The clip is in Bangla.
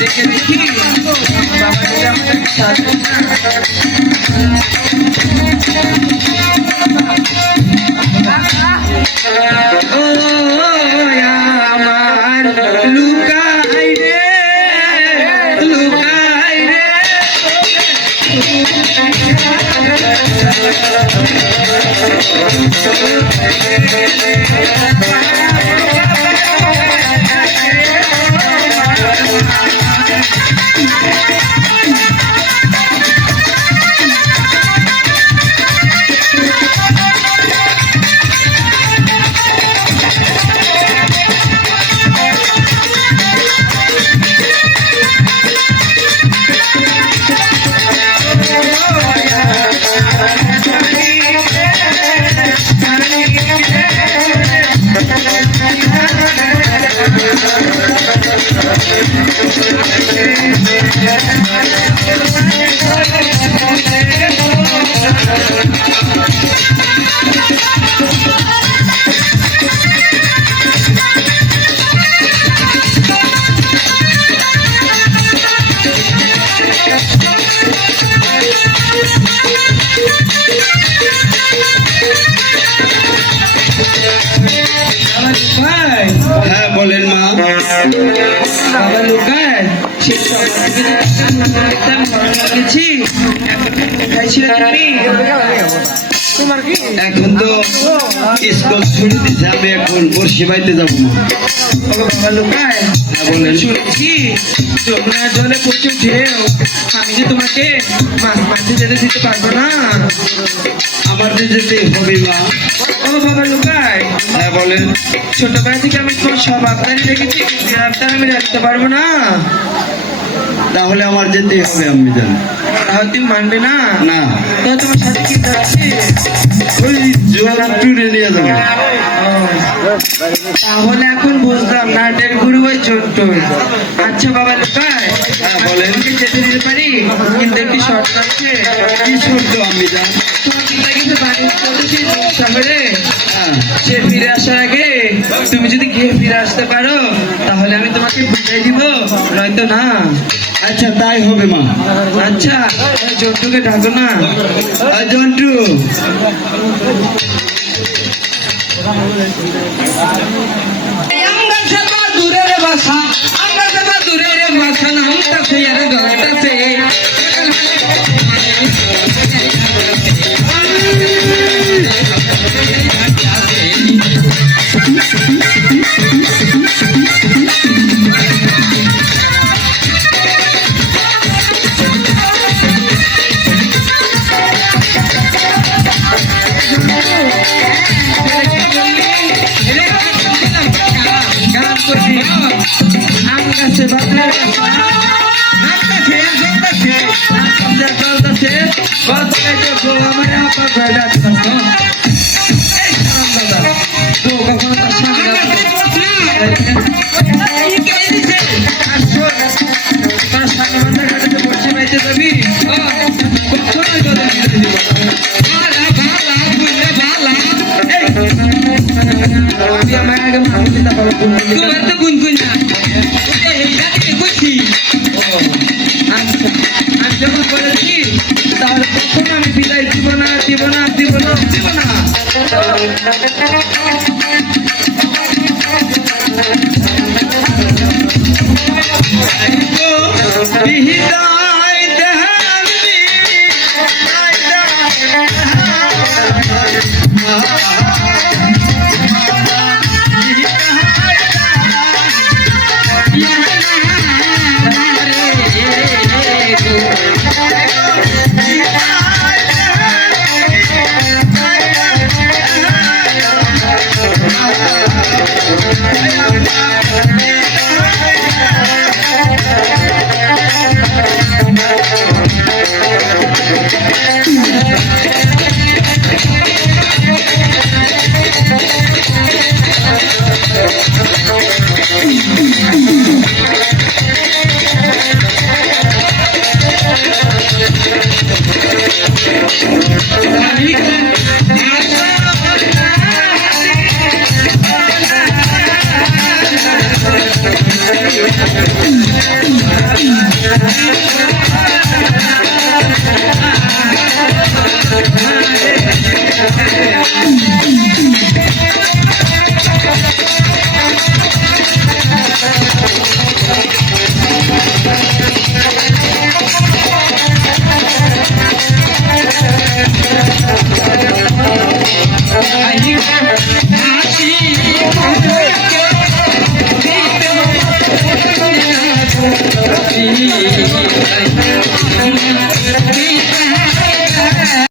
দেখে দেখি বাবা যদি আমাকে সাথে ও আমার লুকাই রে লুকাই রে হ্যাঁ বলেন মা। বাবা লুকায় এখন তো স্কুল ছুটি দিচ্ছে, আমি এখন বর্ষি বাইতে যাবো না। বাবা লুকায় বলেন। শুনেছি যমুনার জলে প্রচুর ঢেউ, আমি যে তোমাকে মাছ মারতে যেতে দিতে পারবো না। আমার যে যেতে হবে মা। ও বাবা লুকায় হ্যাঁ বলেন। ছোটবেলা থেকে আমি তোমার সব আবদারই দেখেছি, আবদার আমি রাখতে পারবো না। তাহলে আমার যেতে হবে, আমি জানি। তাহলে তুমি মানবে না? না, তো তোমার সাথে কি আছে? ওই জোয়ার টুরে নিয়ে যাবো। তাহলে এখন বুঝলাম নাটের গুরু ওই ছোট্ট। আচ্ছা বাবা লুকায় হ্যাঁ বলেন। যেতে দিতে পারি, কিন্তু একটি শর্ত আছে। কি শুনতো আমি জানি। তোমার কিন্তু বাড়ির চলছে শহরে, হ্যাঁ সে ফিরে আসার আগে তুমি যদি গিয়ে ফিরে আসতে পারো তাহলে আমি তোমাকে বুঝাই দিব, নয়তো না। আচ্ছা তাই হবে মা। আচ্ছা জন্টুকে ডাকো না। জন্টু, দূরের বাসা আমরা যাবা দূরের বাসা নামতাছে আর গড়তাছে আম গাছে বাপের নামতাছে জড়তাছে চলতাছে বাচ্চা তো আমার আপা বেড়া থাকতো। এই সালাম দাদা তো কখনো তার সামনে তার সামনে মাথা কাটাতে বসে বাইতে যাবি কখনোই কথা দিতে দিব আমি আমার আগে ভালো চিন্তা করো তোমার তো গুনগুন না আমি যখন বলেছি তাহলে কখনো আমি বিদায় দিব না দিব না দিব না দিব না। Thank you.